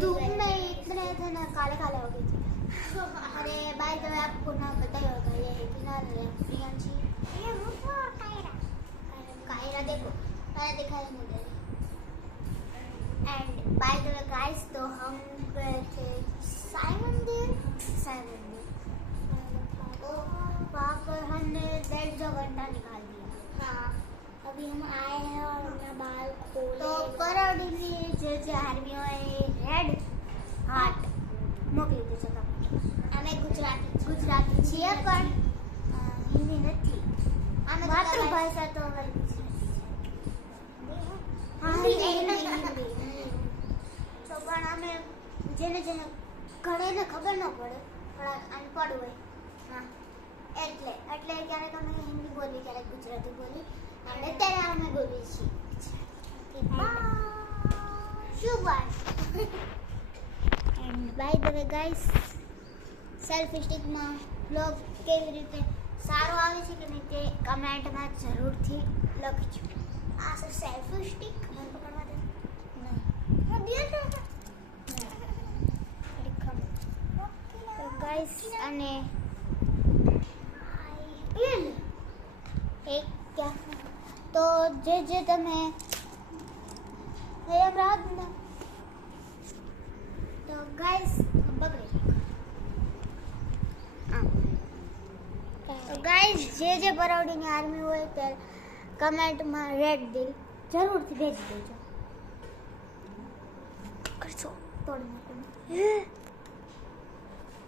धूप में इतने थे ना काले काले हो गए थे। अरे बाय द वे आपको नाम पता ही होगा ये है कि ना प्रियांशी ये मुझको कायरा देखो मैंने दिखाई नहीं दे रही। And by the way guys तो हम गए थे साई मंदिर वहाँ पर हमने 1.5 घंटा निकाल दिया। हाँ अभी हम आए हैं और अपना बाल खोले तो परवड़ी में જે આર્મીઓએ રેડ હાર્ટ મોકલી દીધો હતો। અમે ગુજરાતી છીએ પણ હિન્દી નથી। અમે માતૃભાષા તો અમારી ગુજરાતી છે। હા હિન્દી તો પણ અમે જેને ઘણેને ખબર ન પડે પણ અનપઢ હોય હા એટલે ક્યારેક અમે હિન્દી બોલી ક્યારેક ગુજરાતી બોલી અને ત્યારે અમે બોલીએ છીએ। And by the way guys selfie stick में ब्लॉग केवी रीते सारो आवे छे के नहीं ते कमेंट में जरूर थी लखजो। आ से सेल्फी स्टिक मन पकड़वा दे नहीं हां दिया तो तो गाइस अने आईपीएल एक क्या तो जे तमे हम रात में तो गाइस बगड़े तो गाइस जे बरावड़ी ની આર્મી હોય તે કમેન્ટ માં રેડ દિલ જરૂર થી ભેજ દેજો કરજો તોડ નાખો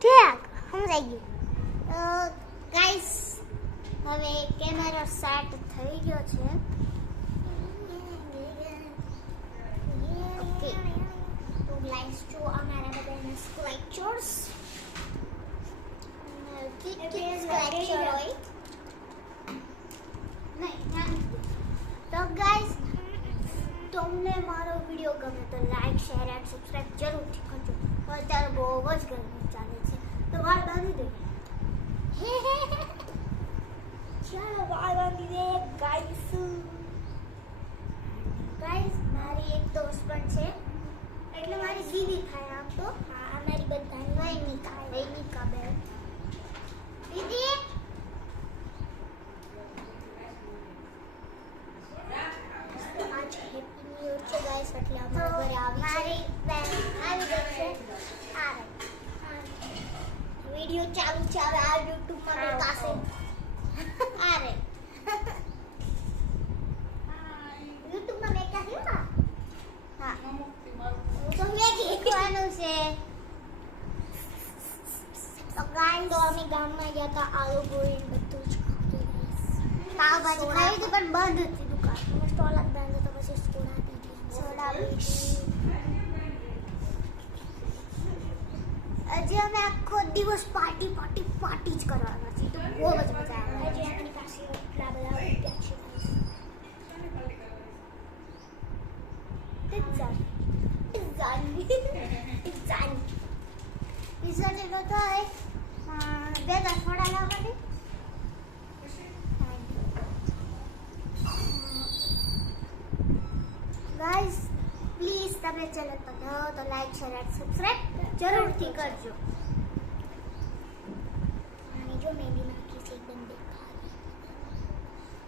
ઠીક સમજાઈ ગયું ગાइस હવે કેમેરા સેટ થઈ ગયો છે ઓકે તો ગાइस જો અમારા બધાના સ્ક્રેચર્સ तो गाइस तुमने मारो वीडियो गमे तो लाइक शेयर एंड सब्सक्राइब जरूर करજો। અત્યારે બહુ જ ગરમી ચાલે છે તો વાળ બાંધી દે ચાલો વાળ બાંધી દે ગાઈસ મારી એક દોસ્ત પણ છે એટલે મારી દીદી થાય આમ તો હા અમારી બધાની વૈનિકા બેન દીદી आज हैप्पी न्यू ईयर છે ગાઈસ એટલે અમારા ઘરે આવી મારી બેન આવી ગઈ છે આ वीडियो चालू છે હવે આ YouTube માં મેં પાસે આ રે YouTube માં મેં કહ્યું ના હા તો મેં કીધું છે તો ગાઈસ તો અમે ગામમાં ગયા હતા આલુ ગોળી બધું જ પાવભાજી ખાઈ હતી પણ બંધ હતી દુકાન સ્ટોલ જ બંધ હતો પછી સોડા પીધી આજે અમે આખો દિવસ પાર્ટી જ કરવાના છે તો બહુ જ મજા આવે આજે આપણી પાસે એટલા બધા રૂપિયા છે પિઝા જેટલો થાય 2 સોડા લાવવાની गाइस प्लीज તમે ચેનલ પર નવો તો લાઈક શેર એન્ડ સબસ્ક્રાઇબ જરૂરથી કરજો અને જો મહેંદી નાખી છે એકદમ દેખાય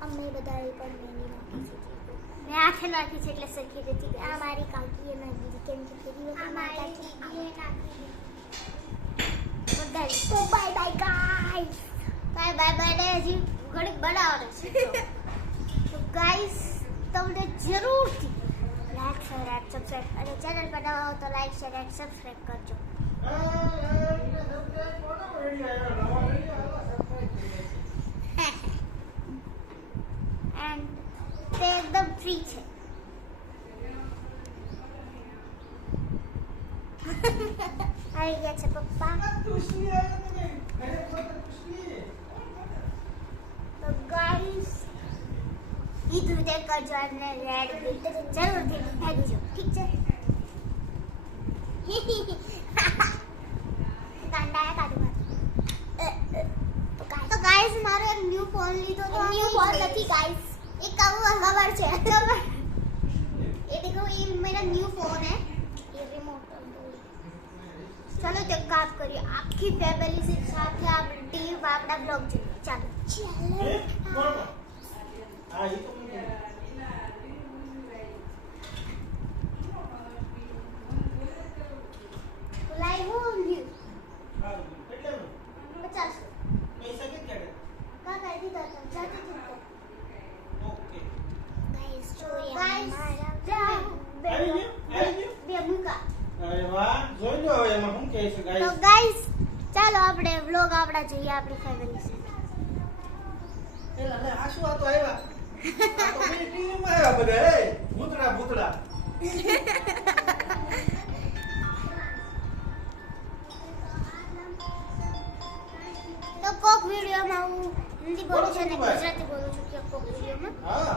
અમને બધાએ પણ મહેંદી નાખી છે મેં આખે નાખી છે એટલે સરખી રીતે આ મારી કાકી એ નાખી કેમ કે ફેરી વખત મારી દીદીએ નાખી બધાય તો બાય બાય ગાઈસ બાય ને હજી ઘડીક બનાવવાનું છે તો ગાઈસ તમને જરૂરથી लाइक शेयर एंड सब्सक्राइब અને ચેનલ પર નવા હો તો લાઈક શેર એન્ડ સબસ્ક્રાઇબ કરજો એન્ડ તે એકદમ ફ્રી છે આવી ગયા છે પપ્પા તો ગાઈસ ઈધું તે કરજો અને રેડ જરૂરથી ભેજજો ઠીક છે કાંડાયા કાઢવા તો ગાઈસ મારો એક ન્યૂ ફોન લીધો તો ન્યૂ ફોન નથી ગાઈસ एक खबर है ये देखो ये मेरा न्यू फोन है ये रिमोट कंट्रोल ચાલો તે કામ કરીએ આખી ફેમિલી સાથે આપણે ટીમ આપણા બ્લોગ જોઈએ ચાલો હા એ તો મને લાઈવ હું લ્યું હા કેટલાનું 50 પૈસા કેટલા કાકા દીધા તો જાતે જ ઓકે ગાઈસ ગાઈસ આવી ગયું બે મુકા અરે વાહ જોઈ લો હવે એમાં શું કહે છે તો ગાઈસ ગાઈસ ચાલો આપણે વ્લોગ આપડા જોઈએ આપણી ફેમિલી સાથે એલા લે આ શું આ તો આવ્યા આ તો મેં ટીવી માં આવ્યા બધા એ ભૂતડા ભૂતડા તો કોક વિડિયોમાં હું હિન્દી બોલું છું અને ગુજરાતી બોલું છું કે કોક વિડિયોમાં હા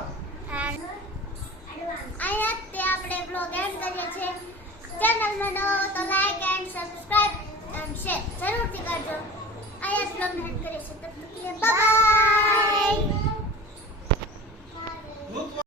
એન્ડ અહીંયા તે આપણે બ્લોગ એન્ડ કરીએ છીએ ચેનલમાં નવો તો like and subscribe and share જરૂરથી કરજો અહીંયા બ્લોગ એન્ડ કરીએ છીએ બાય